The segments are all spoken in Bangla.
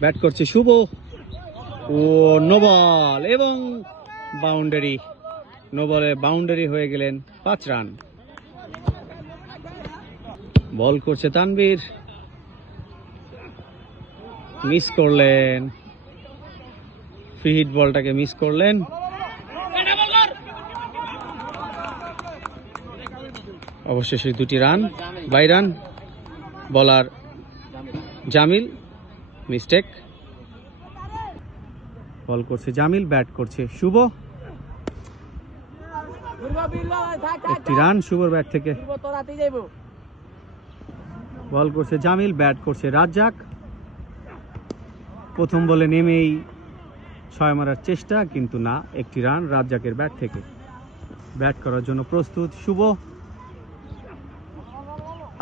ব্যাট করছে শুভ ও নো বল এবং বাউন্ডারি। নো বলে বাউন্ডারি হয়ে গেলেন 5 রান। বল করছে তানভীর, মিস করলেন, ফ্রি হিট বলটাকে মিস করলেন। অবশেষে 2টি রান, 22 রান। বলার জামিল, মিস্টেক। বল করছে জামিল, ব্যাট করছে শুভ। 1টি রান শুভর ব্যাট থেকে। বল করছে জামিল, ব্যাট করছে রাজ্জাক। প্রথম বলে নেমেই 6 মারার চেষ্টা, কিন্তু না, 1টি রান রাজ্জাকের ব্যাট থেকে। ব্যাট করার জন্য প্রস্তুত শুভ।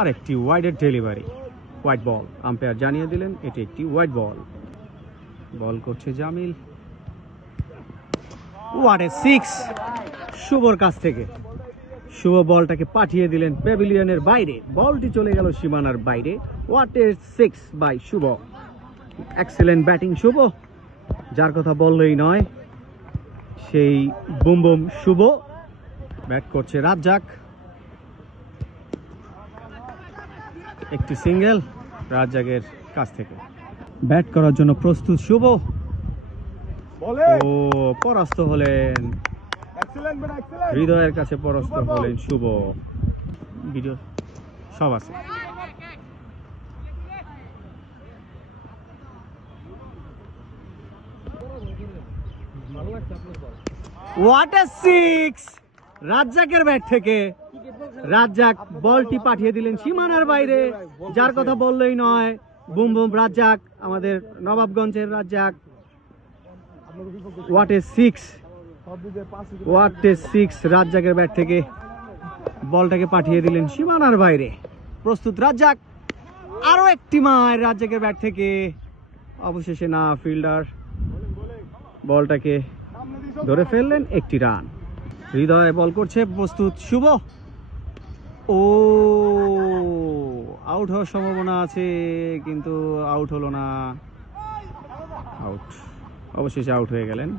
আর একটি ওয়াইডের ডেলিভারি, হোয়াইট বল। আম্পায়ার জানিয়ে দিলেন এটি একটি হোয়াইট বল। বল করছে জামিল, হোয়াট এ 6 শুভর কাছ থেকে। শুভ বলটাকে পাঠিয়ে দিলেন প্যাভিলিয়নের বাইরে, বলটি চলে গেল সীমানার বাইরে। What a 6 by Shubho. Excellent batting Shubho, যার কথা বললেই নয়, সেই বুম বুম শুভ। ব্যাট করছে রাজ্জাক, একটি সিঙ্গেল রাজ্জাকের কাছ থেকে। ব্যাট করার জন্য প্রস্তুত শুভ। ও পরাস্ত হলেন, হৃদয়ের কাছে পরাস্ত হলেন শুভ। ভিডিও সব আছে। হোয়াট এ 6 রাজ্জাকের ব্যাট থেকে। রাজ্জাক বলটি পাঠিয়ে দিলেন সীমানার বাইরে, যার কথা বললেই নয়, বুম বুম রাজ্জাক, আমাদের নবাবগঞ্জের Razzak. What a 6, what a 6 রাজ্জাকের ব্যাট থেকে। বলটাকে পাঠিয়ে দিলেন সীমানার বাইরে। প্রস্তুত রাজ্জাক, আরো একটি মার রাজ্জাকের ব্যাট থেকে। অবশেষে না, ফিল্ডার বলটাকে ধরে ফেললেন, 1টি রান। হৃদয় বল করছে, প্রস্তুত শুভ। ও আউট হওয়ার সম্ভাবনা আছে, কিন্তু আউট হলো না। আউট, অবশেষে আউট হয়ে গেলেন।